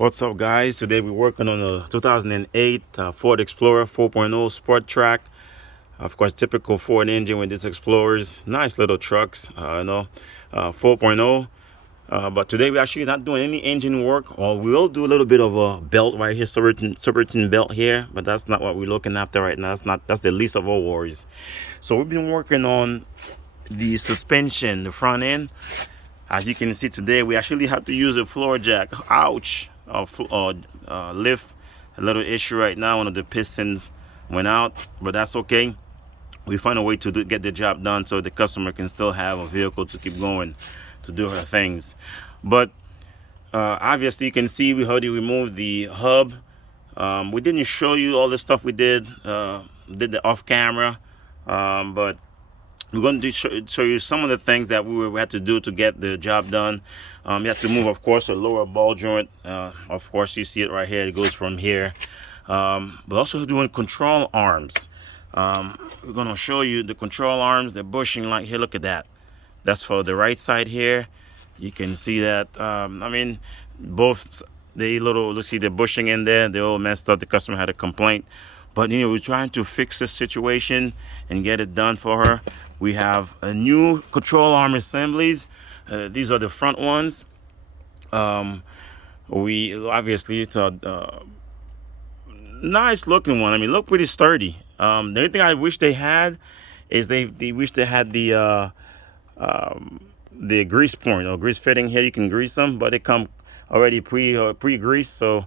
What's up, guys? Today we're working on a 2008 Ford Explorer 4.0 Sport Track. Of course, typical Ford engine with these Explorers. Nice little trucks, 4.0. But today we're actually not doing any engine work. Or we'll do a little bit of a belt right here, Surbiton belt here. But that's not what we're looking after right now. That's the least of our worries. So we've been working on the suspension, the front end. As you can see today, we actually have to use a floor jack. Ouch! Lift. A little issue right now. One of the pistons went out, but that's okay. We find a way to get the job done so the customer can still have a vehicle to keep going to do her things. But obviously, you can see we already removed the hub. We didn't show you all the stuff we did. Did the off camera, but we're going to show you some of the things that we had to do to get the job done. You have to move, of course, a lower ball joint. Of course, you see it right here. It goes from here. But also doing control arms. We're going to show you the control arms, the bushing like here. Look at that. That's for the right side here. You can see that. I mean, both let's see the bushing in there. They all messed up. The customer had a complaint. But we're trying to fix the situation and get it done for her. We have a new control arm assemblies. These are the front ones. We obviously it's a nice looking one. I mean, look pretty sturdy. The only thing I wish they had is they wish they had the grease point or grease fitting here. You can grease them, but they come already pre-greased, so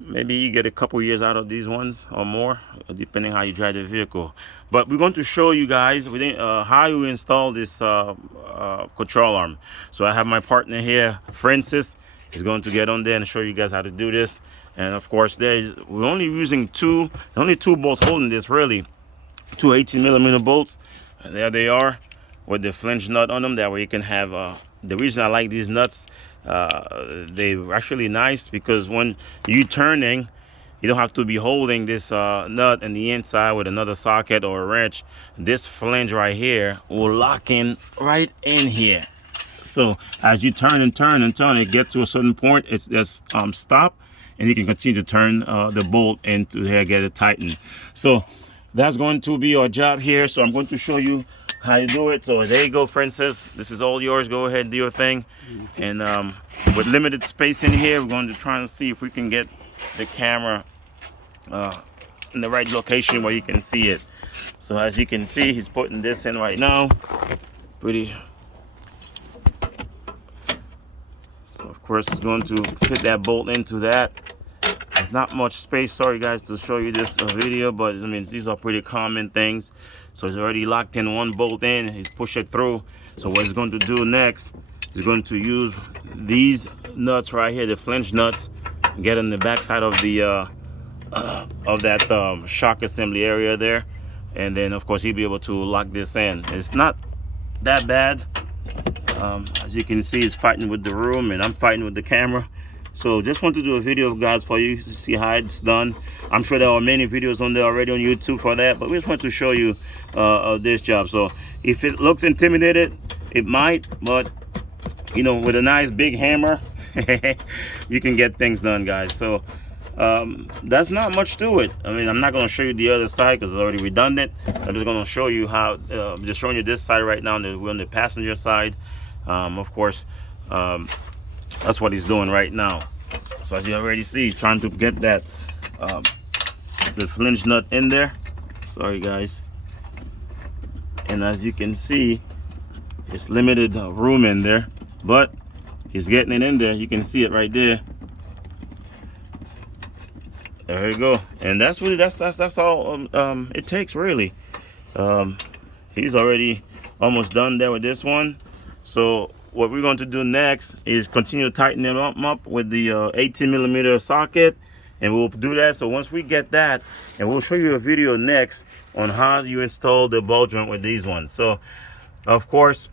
maybe you get a couple years out of these ones or more, depending how you drive the vehicle. But we're going to show you guys how you install this control arm. So I have my partner here, Francis. He's going to get on there and show you guys how to do this. And of course, we're only using only two bolts holding this, really. Two 18mm bolts. And there they are with the flange nut on them. That way you can have, the reason I like these nuts, they're actually nice because when you're turning, you don't have to be holding this nut in the inside with another socket or a wrench. This flange right here will lock in right in here. So as you turn and turn and turn, it gets to a certain point, it's just stop, and you can continue to turn the bolt into here, get it tightened. So that's going to be our job here. So I'm going to show you how you do it. So there you go, Francis. This is all yours. Go ahead and do your thing. And with limited space in here, we're going to try and see if we can get the camera in the right location where you can see it. So as you can see, he's putting this in right now. Pretty. So of course, it's going to fit that bolt into that. There's not much space. Sorry guys to show you this video, but I mean these are pretty common things. So he's already locked in one bolt in. He's pushed it through. So what he's going to do next is going to use these nuts right here, the flange nuts, get in the back side of the that shock assembly area there, and then of course he'll be able to lock this in. It's not that bad. As you can see, it's fighting with the room and I'm fighting with the camera. So just want to do a video of guys for you to see how it's done. I'm sure there are many videos on there already on YouTube for that, but we just want to show you this job. So if it looks intimidated, it might, but with a nice big hammer you can get things done, guys. So that's not much to it. I mean, I'm not going to show you the other side because it's already redundant. I'm just going to show you how, I'm just showing you this side right now. We're on the passenger side. Of course, that's what he's doing right now. So as you already see, he's trying to get that the flange nut in there. Sorry guys. And as you can see, it's limited room in there, but he's getting it in there. You can see it right there. There you go. And that's all it takes, really. He's already almost done there with this one. So what we're going to do next is continue to tighten it up with the 18mm socket, and we'll do that. So once we get that, and we'll show you a video next on how you install the ball joint with these ones. So of course,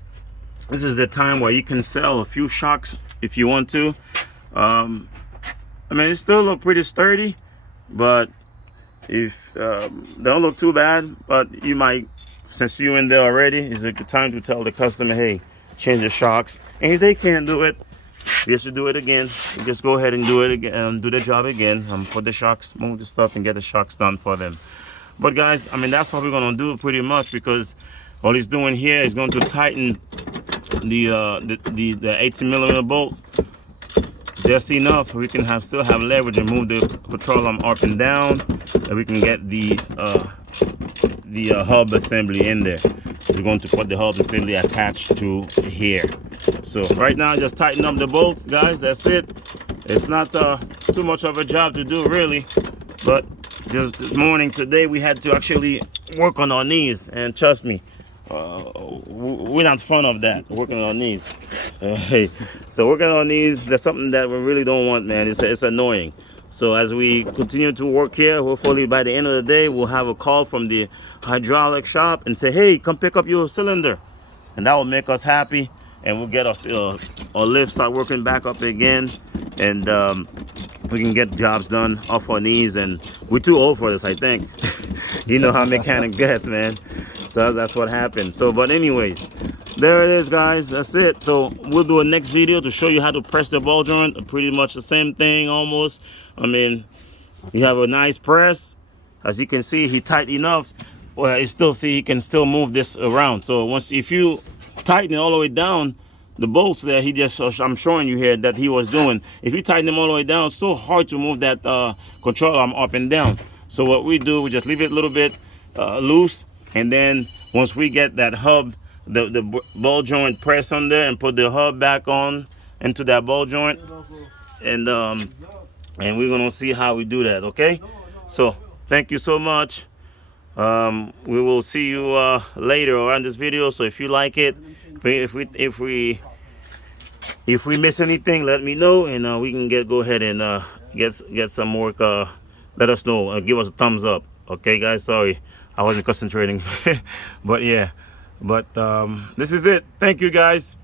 this is the time where you can sell a few shocks if you want to. I mean, it still look pretty sturdy, but if they don't look too bad, but you might, since you're in there already, it's a good time to tell the customer, hey, change the shocks. And if they can't do it, we have to do it again. We just go ahead and do it again, do the job again. Put the shocks, move the stuff, and get the shocks done for them. But guys, I mean, that's what we're gonna do pretty much, because all he's doing here is going to tighten the 18 millimeter bolt just enough so we can still have leverage and move the control arm up and down, and we can get the hub assembly in there. We're going to put the hub assembly attached to here. So right now, just tighten up the bolts, guys. That's it. It's not too much of a job to do, really. But just this morning, today, we had to actually work on our knees, and trust me, we're not fond of that, working on our knees. So working on our knees, that's something that we really don't want, man. It's annoying. So as we continue to work here, hopefully by the end of the day, we'll have a call from the hydraulic shop and say, hey, come pick up your cylinder. And that will make us happy, and we'll get our lift start working back up again, and we can get jobs done off our knees. And we're too old for this, I think. You know how mechanic gets, man. So that's what happened. So, but anyways, there it is, guys. That's it. So we'll do a next video to show you how to press the ball joint. Pretty much the same thing, almost. I mean, you have a nice press. As you can see, he tight enough. Well, you still see he can still move this around. So if you tighten it all the way down, the bolts there, I'm showing you here that he was doing. If you tighten them all the way down, it's so hard to move that control arm up and down. So what we do, we just leave it a little bit loose, and then once we get that hub, the ball joint press on there, and put the hub back on into that ball joint, and we're gonna see how we do that. Okay, so thank you so much. We will see you later on this video. So if you like it, if we miss anything, let me know, and we can go ahead and get some work. Let us know. Give us a thumbs up. Okay, guys. Sorry, I wasn't concentrating, but yeah. But this is it. Thank you, guys.